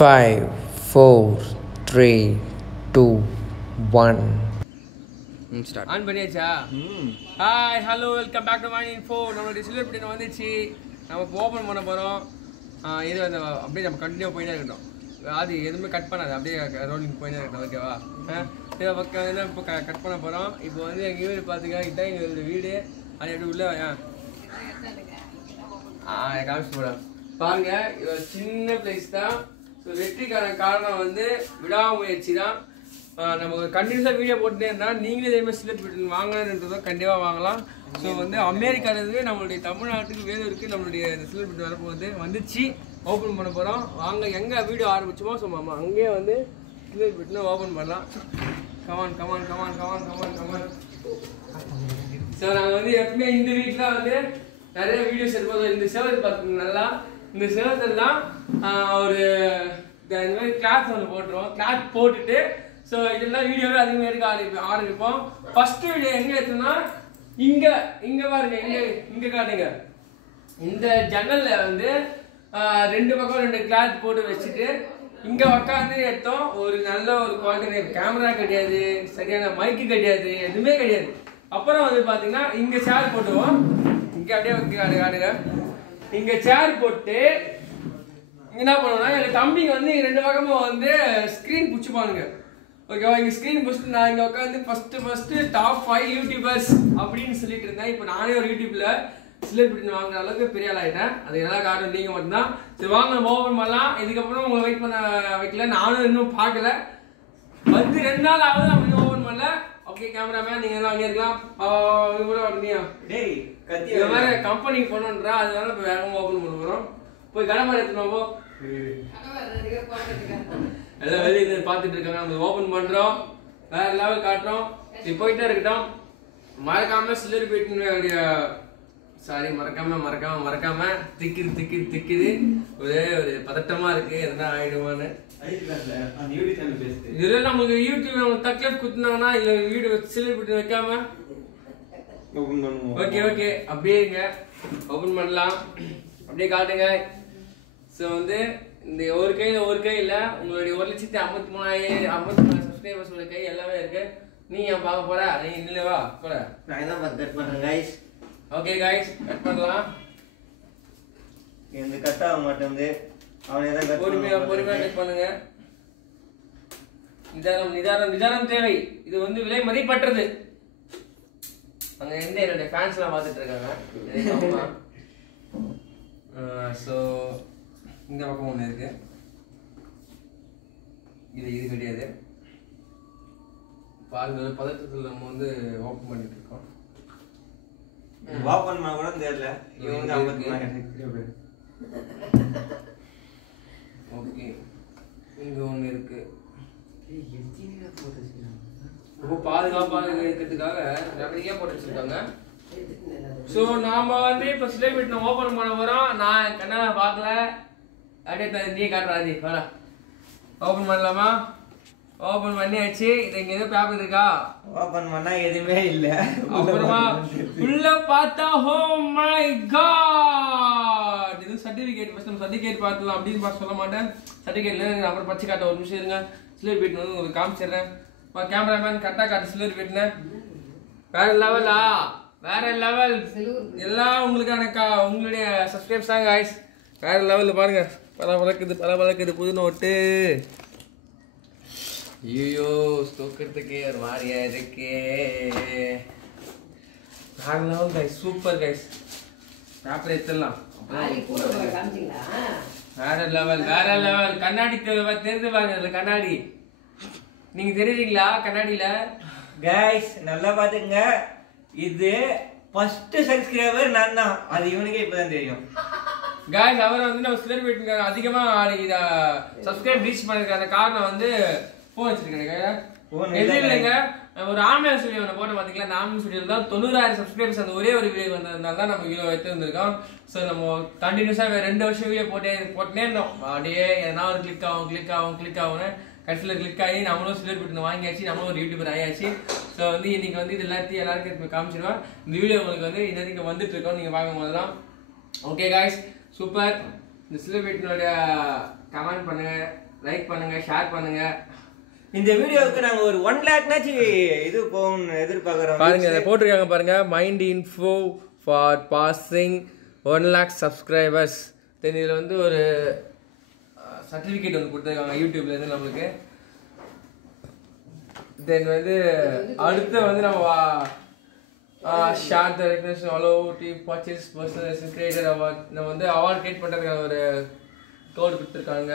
5, 4, 3, 2, 1. Start. On பண்ணியாச்சா? Hi hello welcome back to my info. நம்மளோட silver பிடின வந்துச்சு. நம்ம இப்போ ஓப்பன் பண்ண போகிறோம். இது வந்து அப்படியே நம்ம கண்டினியூ போயிட்டே இருக்கட்டும். அது எதுவுமே கட் பண்ணாது, அப்படியே ரோலிங் போயிட்டே இருக்கட்டும். ஓகேவா? இதை பக்கம் வந்து இப்போ கட் பண்ண போகிறோம். இப்போ வந்து எங்கள் வீடு பார்த்துக்க, இதான் எங்களோட வீடு. அது எப்படி உள்ள காமிச்சு போகிறேன் பாருங்க. இது ஒரு சின்ன பிளேஸ் தான். ஸோ வெற்றிக்கான காரணம் வந்து விடாமுயற்சி தான். நம்ம கண்டினியூஸாக வீடியோ போட்டுட்டே இருந்தால் நீங்களே இதேமாதிரி சிலர் வாங்கணுன்றதோ கண்டிப்பாக வாங்கலாம். ஸோ வந்து அமெரிக்காவிலேருந்து நம்மளுடைய தமிழ்நாட்டுக்கு வேலூருக்கு நம்மளுடைய சிலர் பிட் வரப்போகுது வந்துச்சு. ஓப்பன் பண்ண போகிறோம். வாங்க எங்கே வீடியோ ஆரம்பிச்சோமோ ஸோ நம்ம அங்கேயே வந்து சிலர் பிட்னு ஓப்பன் பண்ணலாம். Come on come on come on come on come on come on. So நாங்கள் வந்து எப்பவுமே இந்த வீட்டில் வந்து நிறைய வீடியோஸ் எடுப்போம். இந்த சேவல் பார்த்துங்க நல்லா. இந்த சேவத்தெல்லாம் ஒரு இந்த மாதிரி கிளாத் ஒன்று போட்டுருவோம். கிளாத் போட்டுட்டு ஸோ இதெல்லாம் வீடியோவே அதிகமாக எடுக்க ஆரம்பிப்போம். ஃபர்ஸ்ட் வீடியோ எங்கே எடுத்தோம்னா இங்கே பாருங்க, இங்கே காட்டுங்க. இந்த ஜன்னல்ல வந்து ரெண்டு பக்கம் ரெண்டு கிளாத் போட்டு வச்சுட்டு இங்கே உட்காந்து எடுத்தோம். ஒரு நல்ல ஒரு குவாலிட்டி, கேமரா கிடையாது, சரியான மைக்கு கிடையாது, எதுவுமே கிடையாது. அப்புறம் வந்து பார்த்தீங்கன்னா இங்கே சேர் போட்டுவோம். இங்கே அப்படியே காட்டுங்க. இங்கே சேர் போட்டு என்ன பண்ணுவோம்னா எங்கள் தம்பிங்க வந்து ரெண்டு பக்கமும் வந்து ஸ்க்ரீன் பிடிச்சிப்பானுங்க. ஓகேவா? இங்கே ஸ்க்ரீன் பிடிச்சிட்டு நான் இங்கே உட்காந்து ஃபர்ஸ்ட் டாப் 5 யூடியூபர்ஸ் அப்படின்னு சொல்லிட்டு இருந்தேன். இப்போ நானே ஒரு யூடியூப்ல சிலர் பிடின்னு வாங்குற அளவுக்கு பெரிய ஆள் ஆகிட்டேன். அது எல்லாம் காரணம் நீங்கள் மட்டும்தான். சரி வாங்க நம்ம ஓப்பன் பண்ணலாம். இதுக்கப்புறம் உங்களை வெயிட் பண்ண வைக்கல, நானும் இன்னும் பார்க்கல. வந்து 2 நாள் ஆகுது நம்ம இன்னும் ஓப்பன் பண்ணல. ஓகே கேமராமேன் நீங்க எல்லாம் அங்கே இருக்கலாம். கூட வரணியா இந்த மாதிரி கம்பெனிக்கு போனோன்றா, அதனால இப்போ வேகமாக ஓப்பன் பண்ண போகிறோம். போய் கடை மாதிரி எடுத்துனோம். போ எல்லாம் வெளியே பார்த்துட்டு இருக்காங்க. நம்ம ஓப்பன் பண்றோம், வேற லெவல் காட்டுறோம். இது போயிட்டே இருக்கட்டும். மறக்காம சிலர் போயிட்டு சாரி மறக்காம திக்குது. ஒரே ஒரு பதட்டமா இருக்கு, எதனா ஆயிடுவான்னு. இதுல நமக்கு யூடியூப் தக்லீஃப் குத்துனாங்கன்னா இல்ல வீடியோ சிலர் போயிட்டு வைக்காம ஓகே அப்படியே இருங்க. ஓபன் பண்ணலாம், அப்படியே காட்டுங்க. ஸோ வந்து இந்த ஒரு கை இல்லை, உங்களுடைய 1,53,053 சப்ஸ்கிரைபர்ஸோட கை எல்லாமே இருக்கு. நீ ஏன் பார்க்க போற? நீ இல்லவா போற? நான் தான் கட் பண்றேன் गाइस. ஓகே गाइस கட் பண்ணலாம். இந்த கட் ஆக மாட்டேங்குது. அவனே தான் கட் பொறுமையா கட் பண்ணுங்க. நிதானம் தேவை. இது வந்து விலை மதிப்பற்றது. அங்க என்னுடைய ஃபேன்ஸ் எல்லாம் பார்த்துட்டு இருக்காங்க. ஸோ இந்த பக்கம் ஒன்று இருக்கு. இது கிடையாது. பாருங்க பதட்டத்தில் நம்ம வந்து ஓப்பன் பண்ணிட்டு இருக்கோம். ஓப்பன் பண்ண கூட தெரியல. இவங்க 54 ஓகே இங்க ஒன்று இருக்கு. ரொம்ப பாதுகாப்பாக இருக்கிறதுக்காக நிறைய போட்டு வச்சிருக்காங்க. ஸோ நாம வந்து இப்போ சிலை வீட்டு ஓப்பன் பண்ண போறோம். நான் கண்ணால பார்க்கல, அப்படியே நீ காட்டுறாஜி வர. ஓப்பன் பண்ணலாமா? ஓப்பன் பண்ணியாச்சு. இது இங்க எதுவும் பேப்பர் இருக்கா? ஓப்பன் பண்ணா எதுவுமே இல்ல. அப்புறமா உள்ள பார்த்தா ஓ மை காட், இது சர்டிபிகேட். ஃபர்ஸ்ட் நம்ம சர்டிபிகேட் பார்க்கலாம் அப்படின்னு சொல்ல மாட்டேன். சர்டிபிகேட் இல்லை, அப்புறம் பச்சை காட்ட ஒரு நிமிஷம் இருங்க. சிலர் வீட்டு வந்து உங்களுக்கு காமிச்சிடுறேன். கேமராமேன் கரெக்டாக காட்டு. சிலர் வீட்டுல வேற லெவலா, வேற லெவல். எல்லாம் உங்களுக்கான உங்களுடைய சப்ஸ்கிரைப்ஸ் தான் गाइस. வேற லெவலில் பாருங்க. பரபரக்குது புது நோட்டு. ஐயோ தூக்கிறதுக்கே ஒரு மாதிரியா இருக்கு. வேற level guys, super guys. Paper எடுத்துடலாம். வேற லெவல். கண்ணாடி தெரிஞ்சு பாருங்க. அதுல கண்ணாடி நீங்க தெரியுறீங்களா? கண்ணாடியில गाइस நல்லா பாத்துங்க. இது ஃபர்ஸ்ட் சப்ஸ்கிரைபர் நான் தான். அது இவனுக்கே இப்பதான் தெரியும். गाइस அவர் வந்து நம்ம சிலர் வீட்டுக்கு அதிகமா இத சப்ஸ்கிரைப் ரீச் பண்ணதுக்கான காரணம் வந்து போன் வச்சிருக்கேன். எது இல்லைங்க, ஒரு ஆன்லைன் ஸ்டுடியோ ஒன்று போட்டு பார்த்தீங்களா? அந்த ஆன்லைன் ஸ்டுடியோல தான் 90,000 சப்ஸ்கிரைபர்ஸ் அந்த ஒரே ஒரு வீடியோ வந்ததுனால தான் நம்ம வீடியோ எடுத்து வந்திருக்கோம். ஸோ நம்ம கண்டினியூஸாக 2 வருஷம் வீடியோ போட்டுனே இருந்தோம். அப்படியே எதனா ஒரு கிளிக் ஆகும்னு கடைசியில் கிளிக் ஆகி நம்மளும் சிலர் வீட்டு வாங்கியாச்சு. நம்மளும் ஒரு யூடியூபர் ஆயாச்சு. ஸோ வந்து இன்னைக்கு வந்து இது எல்லாருக்கும் காமிச்சிடுவோம். இந்த வீடியோ உங்களுக்கு வந்து இன்னைக்கு வந்துட்டு இருக்கோம். நீங்கள் பார்க்கும் போதெல்லாம் ஓகே गाइस சூப்பர். இந்த சிலர் வீட்டினுடைய கமெண்ட் பண்ணுங்க, லைக் பண்ணுங்க, ஷேர் பண்ணுங்க. இந்த வீடியோவுக்கு நாங்க ஒரு 1 lakh இது போகணும்னு எதிர்பார்க்குறோம். பாருங்க இதை போட்டிருக்காங்க பாருங்க, mind info for passing 1 lakh subscribers. Then இதில் வந்து ஒரு சர்டிஃபிகேட் வந்து கொடுத்துருக்காங்க யூடியூப்லேருந்து நம்மளுக்கு. தென் வந்து அடுத்து வந்து நம்ம share the recognition all over team purchase personal creator award. நம்ம வந்து அவார்ட் கிரியேட் பண்ணுறதுக்கான ஒரு கோட் கொடுத்துருக்காங்க.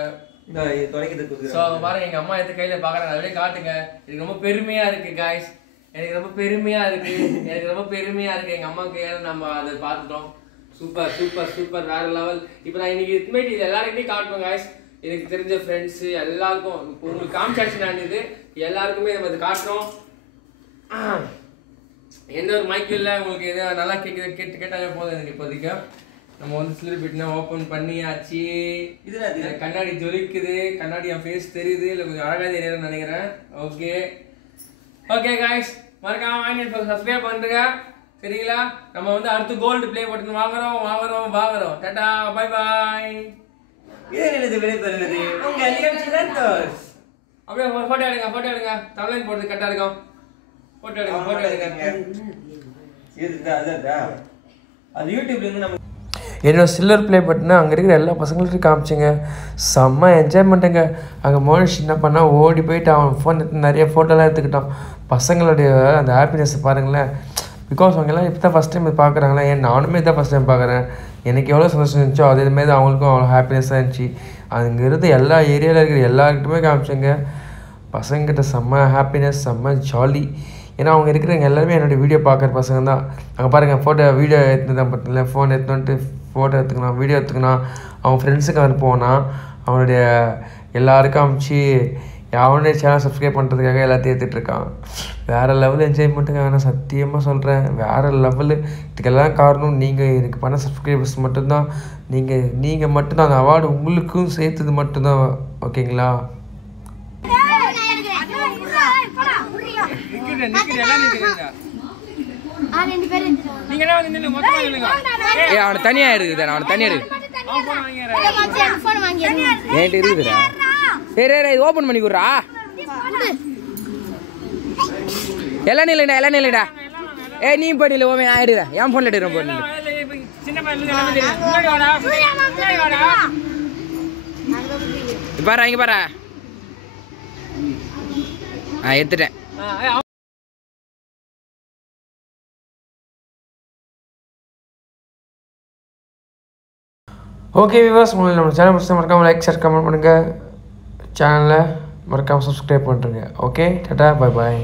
ஸோ அவங்க பாருங்க, எங்கள் அம்மா எடுத்து கையில் பார்க்குறாங்க, அப்படியே காட்டுங்க. எனக்கு ரொம்ப பெருமையாக இருக்குது காய்ஸ், எனக்கு ரொம்ப பெருமையாக இருக்குது எங்கள் அம்மா கையால் நம்ம அதை பார்த்துட்டோம். சூப்பர் சூப்பர் சூப்பர், வேற லெவல். இப்போ நான் இன்னைக்கு இதுமாரி இது எல்லாருக்கிட்டையும் காட்டுவேன் காய்ஸ், எனக்கு தெரிஞ்ச ஃப்ரெண்ட்ஸு எல்லாருக்கும். இப்போ உங்களுக்கு காமிச்சாச்சு நான் இது எல்லாருக்குமே நம்ம இது காட்டுறோம். எந்த ஒரு மைக் இல்லை, உங்களுக்கு எதாவது நல்லா கேட்டாலே போதும். எனக்கு இப்போதைக்கு நம்ம வந்து சிலர் பிட்னா ஓப்பன் பண்ணியாச்சு. இது கண்ணாடி ஜொலிக்குது, கண்ணாடி என் ஃபேஸ் தெரியுது, இல்லை கொஞ்சம் அழகாக தெரியுதுன்னு நினைக்கிறேன். ஓகே ஓகே காய்ஸ், மறக்காம வாங்கி சப்ஸ்கிரைப் பண்ணுங்க சரிங்களா. நம்ம வந்து அடுத்து கோல்டு ப்ளே பட்டன் வாங்குறோம். Tata bye bye. இது விடைபெறுவது உங்கள் நிகழ்ச்சி சந்தோஷ். அப்படியே போட்டோ எடுங்க. தமிழன் போடுறது கரெக்டாக இருக்கும். போட்டோ எடுங்க. அது யூடியூப்லேருந்து நம்ம என்னோட சில்வர் ப்ளே பட்டனை அங்கே இருக்கிற எல்லா பசங்கள்கிட்டையும் காமிச்சிங்க. செம்ம என்ஜாய்மெண்ட்டுங்க. அங்கே மோனிஷ் என்ன பண்ணால் ஓடி போயிட்டு அவன் ஃபோன் எடுத்து நிறைய ஃபோட்டோலாம் எடுத்துக்கிட்டான். பசங்களுடைய அந்த ஹாப்பினஸ்ஸை பாருங்களேன். பிகாஸ் அவங்க எல்லாம் இப்போ தான் ஃபஸ்ட் டைம் இது பார்க்குறாங்களே, ஏன் நானுமே தான் ஃபஸ்ட் டைம் பார்க்குறேன். எனக்கு எவ்வளோ சந்தோஷம் இருந்துச்சோ அதேமாரி அவங்களுக்கும் அவ்வளோ ஹாப்பினஸ்ஸாக இருந்துச்சு. அங்கேருந்து எல்லா ஏரியாவில் இருக்கிற எல்லாருக்கிட்டுமே காமிச்சேங்க. பசங்கிட்ட செம்ம ஹாப்பினஸ், செம்ம ஜாலி. ஏன்னா அவங்க இருக்கிறவங்க எல்லாருமே என்னோடய வீடியோ பார்க்குற பசங்க தான். அங்கே பாருங்கள், வீடியோ எடுத்து தான் பார்த்தீங்களா, ஃபோன் எடுத்துன்ட்டு ஃபோட்டோ எடுத்துக்கலாம், வீடியோ எடுத்துக்கலாம். அவன் ஃப்ரெண்ட்ஸுக்கு அனுப்புவானா, அவனுடைய எல்லாருக்கும் அனுப்பிச்சு அவனுடைய சேனல் சப்ஸ்கிரைப் பண்ணுறதுக்காக எல்லாத்தையும் எடுத்துகிட்ருக்கான். வேறு லெவல் என்ஜாய்மெண்ட்டுங்க. நான் சத்தியமாக சொல்கிறேன், வேறு லெவலு. இதுக்கெல்லாம் காரணம் நீங்கள் எனக்கு பண்ண சப்ஸ்கிரைபர்ஸ் மட்டும்தான். நீங்கள் மட்டும்தான். அந்த அவார்டு உங்களுக்கும் சேர்த்தது மட்டும்தான். ஓகேங்களா? அவனை தனியா இருக்குது, அவனை தனியா இருக்கு இருக்குதுடா. சரி ஓபன் பண்ணி கொடுறா. எல்லாம் இல்லைடா. நீ பண்ணில ஓமே ஆயிடுடா. என் போன்ல எடுக்கிறேன் போன். பாரு இங்க பாரு. எடுத்துட்டேன். ஓகே வியூவர்ஸ், உங்களுக்கு நம்ம சேனல் பிடிச்சா மறக்காமல் லைக் ஷேர் கமெண்ட் பண்ணுங்கள். சேனலை மறக்காமல் சப்ஸ்கிரைப் பண்ணுறேங்க. Okay tata bye bye.